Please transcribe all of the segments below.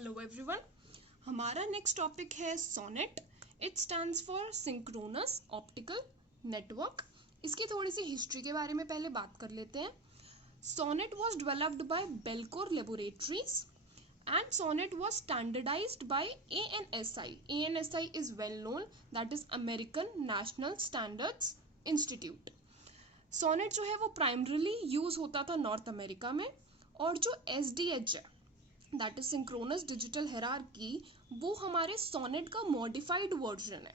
Hello everyone, हमारा next topic है SONET. It stands for synchronous optical network. इसकी थोड़ी सी हिस्ट्री के बारे में पहले बात कर लेते हैं। SONET was developed by Bellcore laboratories and sonnet was standardized by ANSI. ANSI is well known, that is American National Standards Institute. sonnet जो है वो प्राइमरीली यूज होता था नॉर्थ अमेरिका में, और जो SDH है that is synchronous digital hierarchy, वो हमारे सोनेट का मॉडिफाइड वर्जन है,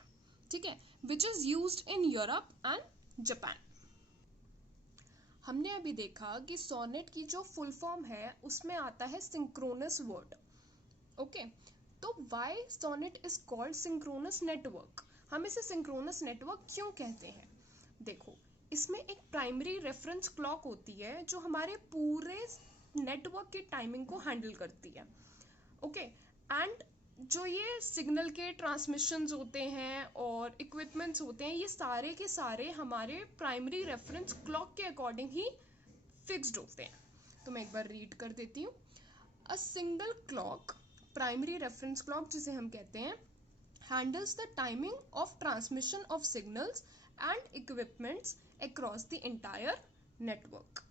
ठीक है, which is used in Europe and Japan. हमने अभी देखा कि सोनेट की जो फुल फॉर्म है उसमें आता है सिंक्रोनस वर्ड। ओके, तो why SONET is called synchronous network? हम इसे सिंक्रोनस नेटवर्क क्यों कहते हैं? देखो, इसमें एक प्राइमरी रेफरेंस क्लॉक होती है जो हमारे पूरे नेटवर्क के टाइमिंग को हैंडल करती है। ओके, एंड जो ये सिग्नल के ट्रांसमिशंस होते हैं और इक्विपमेंट्स होते हैं, ये सारे के सारे हमारे प्राइमरी रेफरेंस क्लॉक के अकॉर्डिंग ही फिक्स्ड होते हैं। तो मैं एक बार रीड कर देती हूँ। A single clock, primary reference clock जिसे हम कहते हैं, handles the timing of transmission of signals and equipments across the entire network.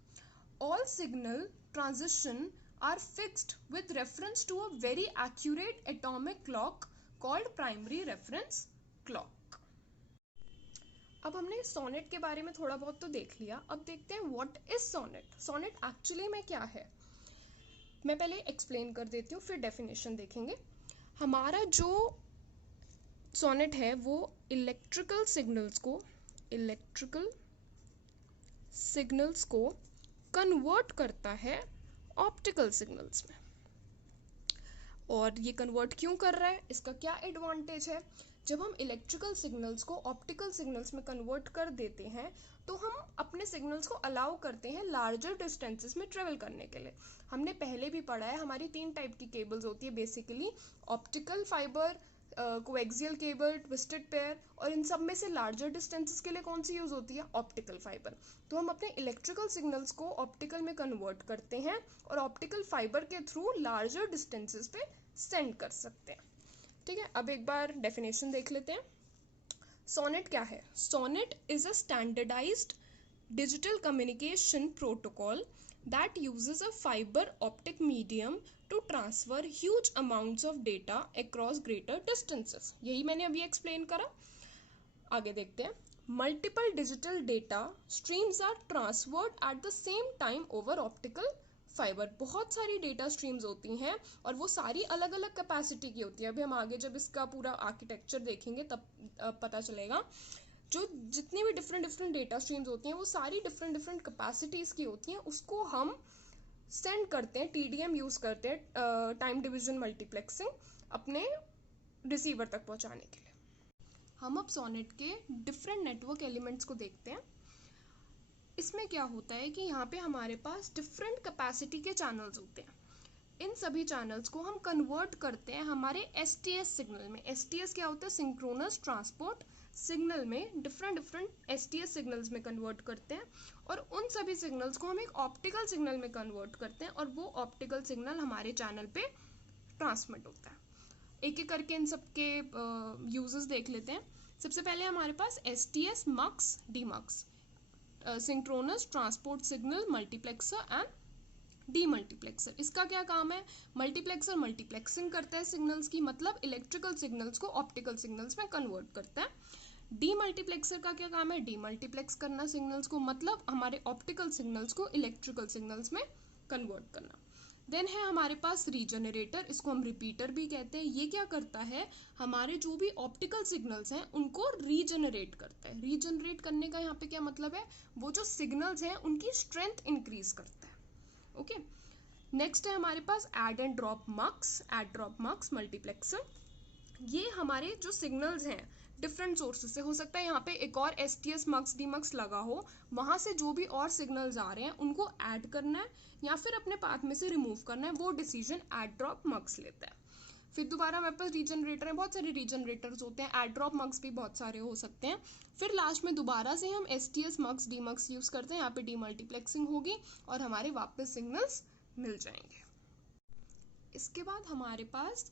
All signal transition are fixed with reference to a very accurate atomic clock called primary reference clock. अब हमने sonnet के बारे में थोड़ा बहुत तो देख लिया, अब देखते हैं what is SONET. SONET actually में क्या है, मैं पहले एक्सप्लेन कर देती हूँ, फिर डेफिनेशन देखेंगे। हमारा जो सोनेट है वो इलेक्ट्रिकल सिग्नल्स को कन्वर्ट करता है ऑप्टिकल सिग्नल्स में। और ये कन्वर्ट क्यों कर रहा है, इसका क्या एडवांटेज है? जब हम इलेक्ट्रिकल सिग्नल्स को ऑप्टिकल सिग्नल्स में कन्वर्ट कर देते हैं तो हम अपने सिग्नल्स को अलाउ करते हैं लार्जर डिस्टेंसेस में ट्रेवल करने के लिए। हमने पहले भी पढ़ा है, हमारी 3 टाइप की केबल्स होती है basically, optical fibre, coaxial cable, twisted pair, और इन सब में से लार्जर डिस्टेंसेस के लिए कौन सी यूज होती है? Optical fibre. तो हम अपने इलेक्ट्रिकल सिग्नल्स को ऑप्टिकल में कन्वर्ट करते हैं और ऑप्टिकल फाइबर के थ्रू लार्जर डिस्टेंसेस पे सेंड कर सकते हैं, ठीक है। अब एक बार डेफिनेशन देख लेते हैं। सोनेट क्या है? SONET is a standardized digital communication protocol that uses a fiber optic medium to transfer huge amounts of data across greater distances. यही मैंने अभी एक्सप्लेन करा। आगे देखते हैं। Multiple digital data streams are transferred at the same time over optical fiber. बहुत सारी data streams होती हैं और वो सारी अलग अलग कैपेसिटी की होती है। अभी हम आगे जब इसका पूरा आर्किटेक्चर देखेंगे तब पता चलेगा। जो जितनी भी डिफरेंट डेटा स्ट्रीम्स होती हैं वो सारी डिफरेंट कैपेसिटीज की होती हैं, उसको हम सेंड करते हैं, TDM यूज करते हैं, टाइम डिवीजन मल्टीप्लेक्सिंग, अपने रिसीवर तक पहुंचाने के लिए। हम अब सोनेट के डिफरेंट नेटवर्क एलिमेंट्स को देखते हैं। इसमें क्या होता है कि यहाँ पे हमारे पास डिफरेंट कैपेसिटी के चैनल्स होते हैं। इन सभी चैनल्स को हम कन्वर्ट करते हैं हमारे STS सिग्नल में। STS क्या होता है? सिंक्रोनस ट्रांसपोर्ट सिग्नल में डिफरेंट STS सिग्नल्स में कन्वर्ट करते हैं, और उन सभी सिग्नल्स को हम एक ऑप्टिकल सिग्नल में कन्वर्ट करते हैं, और वो ऑप्टिकल सिग्नल हमारे चैनल पे ट्रांसमिट होता है। एक एक करके इन सब के यूजेस देख लेते हैं। सबसे पहले हमारे पास STS mux demux, synchronous transport signal multiplexer and demultiplexer. इसका क्या काम है? मल्टीप्लेक्सर मल्टीप्लेक्सिंग करता है सिग्नल्स की, मतलब इलेक्ट्रिकल सिग्नल्स को ऑप्टिकल सिग्नल्स में कन्वर्ट करता है। डीमल्टीप्लेक्सर का क्या काम है? डीमल्टीप्लेक्स करना सिग्नल्स को, मतलब हमारे ऑप्टिकल सिग्नल्स को इलेक्ट्रिकल सिग्नल्स में कन्वर्ट करना। देन है हमारे पास रीजनरेटर, इसको हम रिपीटर भी कहते हैं। ये क्या करता है? हमारे जो भी ऑप्टिकल सिग्नल्स हैं उनको रीजनरेट करता है। रीजनरेट करने का यहाँ पे क्या मतलब है? वो जो सिग्नल्स हैं उनकी स्ट्रेंथ इंक्रीज करता है। ओके, नेक्स्ट है हमारे पास ऐड एंड ड्रॉप मक्स मल्टीप्लेक्सर। ये हमारे जो सिग्नल्स हैं डिफरेंट सोर्सेज से, हो सकता है यहाँ पे एक और STS मक्स डीमक्स लगा हो, वहां से जो भी और सिग्नल्स आ रहे हैं उनको ऐड करना है या फिर अपने पाथ में से रिमूव करना है, वो डिसीजन ऐड ड्रॉप मक्स लेता है। फिर दोबारा हमारे पास रीजनरेटर है, बहुत सारे रीजनरेटर्स होते हैं, ऐड ड्रॉप मक्स भी बहुत सारे हो सकते हैं। फिर लास्ट में दोबारा से हम STS मक्स डीमक्स यूज करते हैं, यहाँ पे डीमल्टीप्लेक्सिंग होगी और हमारे वापस सिग्नल्स मिल जाएंगे। इसके बाद हमारे पास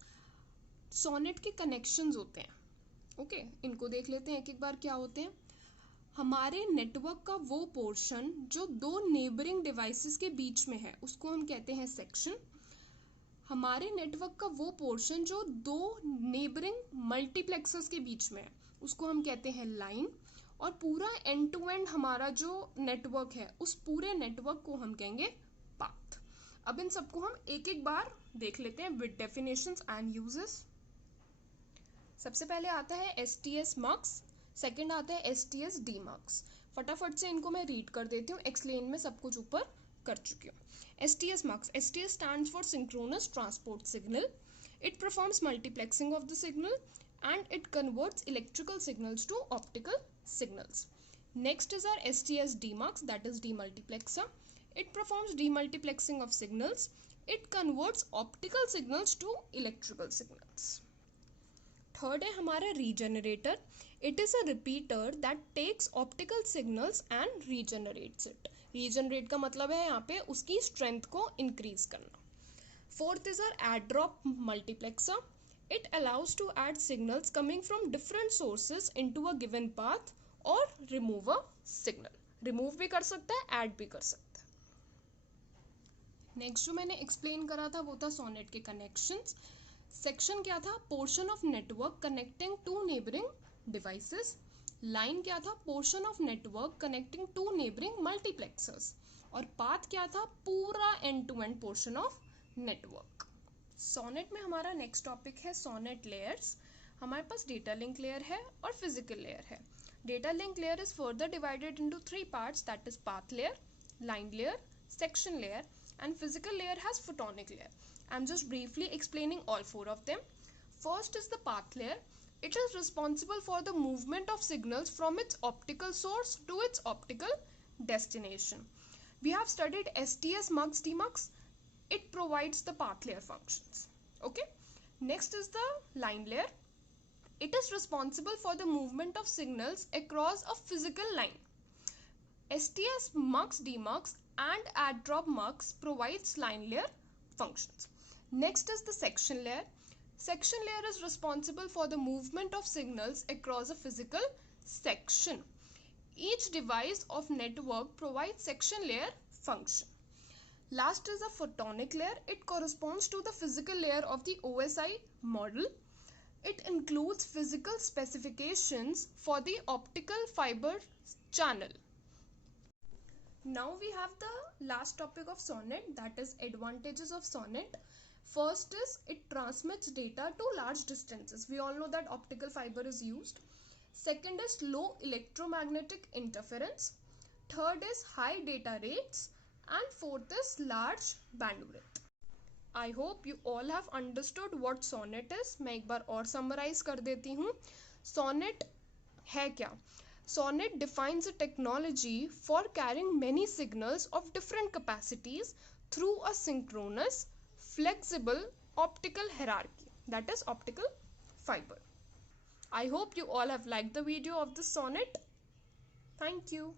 सोनेट के कनेक्शंस होते हैं। ओके, इनको देख लेते हैं एक एक बार क्या होते हैं। हमारे नेटवर्क का वो पोर्शन जो दो नेबरिंग डिवाइसेस के बीच में है उसको हम कहते हैं सेक्शन। हमारे नेटवर्क का वो पोर्शन जो दो नेबरिंग मल्टीप्लेक्सर्स के बीच में है उसको हम कहते हैं लाइन। और पूरा एंड टू एंड हमारा जो नेटवर्क है उस पूरे नेटवर्क को हम कहेंगे पाथ। अब इन सबको हम एक एक बार देख लेते हैं विद डेफिनेशंस एंड यूजेस। सबसे पहले आता है STS मक्स, सेकंड आता है STS डीमक्स। फटाफट से इनको मैं रीड कर देती हूँ, एक्सप्लेन में सब कुछ ऊपर कर चुकी हूँ। STS mux. STS stands for synchronous transport signal. It performs multiplexing of the signal and it converts electrical signals to optical signals. Next is our STS demux, that is demultiplexer. It performs demultiplexing of signals. It converts optical signals to electrical signals. Third है हमारा regenerator. It is a repeater that takes optical signals and regenerates it. Regenerate का मतलब है यहाँ पे उसकी strength को increase करना। Fourth is our add drop multiplexer. It allows to add signals coming from different sources into a given path और remove a signal. Remove भी कर सकता है, ऐड भी कर सकता है। नेक्स्ट जो मैंने एक्सप्लेन करा था वो था सोनेट के कनेक्शंस। सेक्शन क्या था? Portion of network connecting to neighbouring devices. Line क्या था? Portion of network connecting to neighbouring multiplexers. और पाथ क्या था? पूरा end to end portion of network. SONET में हमारा नेक्स्ट टॉपिक है सोनेट लेयर्स। हमारे पास डेटा लिंक लेयर है और फिजिकल लेयर है। Data link layer is further divided into 3 parts, that is path layer, line layer, section layer, and physical layer has photonic layer. I'm just briefly explaining all 4 of them. First is the path layer. It is responsible for the movement of signals from its optical source to its optical destination. We have studied STS mux demux. It provides the path layer functions. Okay. Next is the line layer. It is responsible for the movement of signals across a physical line. STS mux demux and add drop mux provides line layer functions. Next is the section layer. Section layer is responsible for the movement of signals across a physical section. Each device of network provides section layer function. Last is a photonic layer. It corresponds to the physical layer of the OSI model. It includes physical specifications for the optical fiber channel. Now we have the last topic of SONET, that is advantages of SONET. First is it transmits data to large distances. We all know that optical fiber is used. Second is low electromagnetic interference. Third is high data rates. And fourth is large bandwidth. I hope you all have understood what SONET is. मैं एक बार और summarize कर देती हूँ. SONET है क्या? SONET defines a technology for carrying many signals of different capacities through a synchronous, flexible optical hierarchy, that is optical fiber. I hope you all have liked the video of the SONET. Thank you.